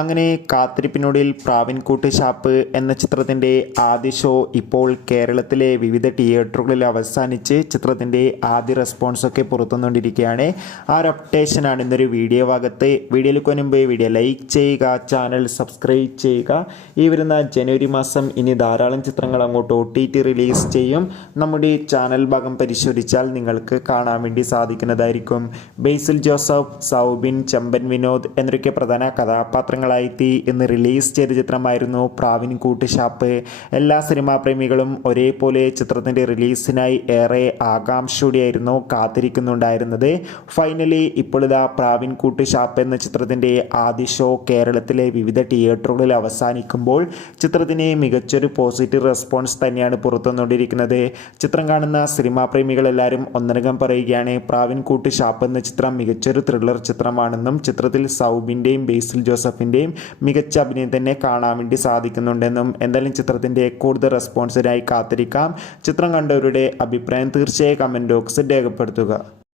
അങ്ങനെ കാത്തിരിപ്പിനൊടുവിൽ പ്രാവിൻകൂട്ട് ഷാപ്പ് എന്ന ചിത്രത്തിൻ്റെ ആദ്യ ഷോ ഇപ്പോൾ കേരളത്തിലെ വിവിധ തിയേറ്ററുകളിൽ അവസാനിച്ച് ചിത്രത്തിൻ്റെ ആദ്യ റെസ്പോൺസൊക്കെ പുറത്തുവന്നുകൊണ്ടിരിക്കുകയാണ്. ആ ഒരു അപ്ഡേഷനാണ് ഇന്നൊരു വീഡിയോ ഭാഗത്ത്. വീഡിയോയിലേക്ക് മുൻപ് വീഡിയോ ലൈക്ക് ചെയ്യുക, ചാനൽ സബ്സ്ക്രൈബ് ചെയ്യുക. ഈ വരുന്ന ജനുവരി മാസം ഇനി ധാരാളം ചിത്രങ്ങൾ അങ്ങോട്ട് OTT റിലീസ് ചെയ്യും. നമ്മുടെ ചാനൽ ഭാഗം പരിശോധിച്ചാൽ നിങ്ങൾക്ക് കാണാൻ വേണ്ടി സാധിക്കുന്നതായിരിക്കും. ബേസിൽ ജോസഫ്, സൗബിൻ, ചെമ്പൻ വിനോദ് എന്നൊക്കെ പ്രധാന കഥാപാത്രങ്ങൾ ഇന്ന് റിലീസ് ചെയ്ത ചിത്രമായിരുന്നു പ്രാവിൻകൂട്ട് ഷാപ്പ്. എല്ലാ സിനിമാ പ്രേമികളും ഒരേപോലെ ചിത്രത്തിൻ്റെ റിലീസിനായി ഏറെ ആകാംക്ഷയോടെയായിരുന്നു കാത്തിരിക്കുന്നുണ്ടായിരുന്നത്. ഫൈനലി ഇപ്പോൾ ഇതാ പ്രാവിൻകൂട്ട് ഷാപ്പ് എന്ന ചിത്രത്തിൻ്റെ ആദ്യ ഷോ കേരളത്തിലെ വിവിധ തിയേറ്ററുകളിൽ അവസാനിക്കുമ്പോൾ ചിത്രത്തിന് മികച്ചൊരു പോസിറ്റീവ് റെസ്പോൺസ് തന്നെയാണ് പുറത്തുവന്നുകൊണ്ടിരിക്കുന്നത്. ചിത്രം കാണുന്ന സിനിമാ പ്രേമികളെല്ലാവരും ഒന്നടങ്കം പറയുകയാണ് പ്രാവിൻകൂട്ട് ഷാപ്പ് എന്ന ചിത്രം മികച്ചൊരു ത്രില്ലർ ചിത്രമാണെന്നും ചിത്രത്തിൽ സൗബിൻ്റെയും ബേസിൽ ജോസഫിൻ്റെയും മികച്ച അഭിനയം തന്നെ കാണാൻ വേണ്ടി സാധിക്കുന്നുണ്ടെന്നും. എന്തായാലും ചിത്രത്തിൻ്റെ കൂടുതൽ റെസ്പോൺസിനായി കാത്തിരിക്കാം. ചിത്രം കണ്ടവരുടെ അഭിപ്രായം തീർച്ചയായും കമൻറ്റ് ബോക്സിൽ രേഖപ്പെടുത്തുക.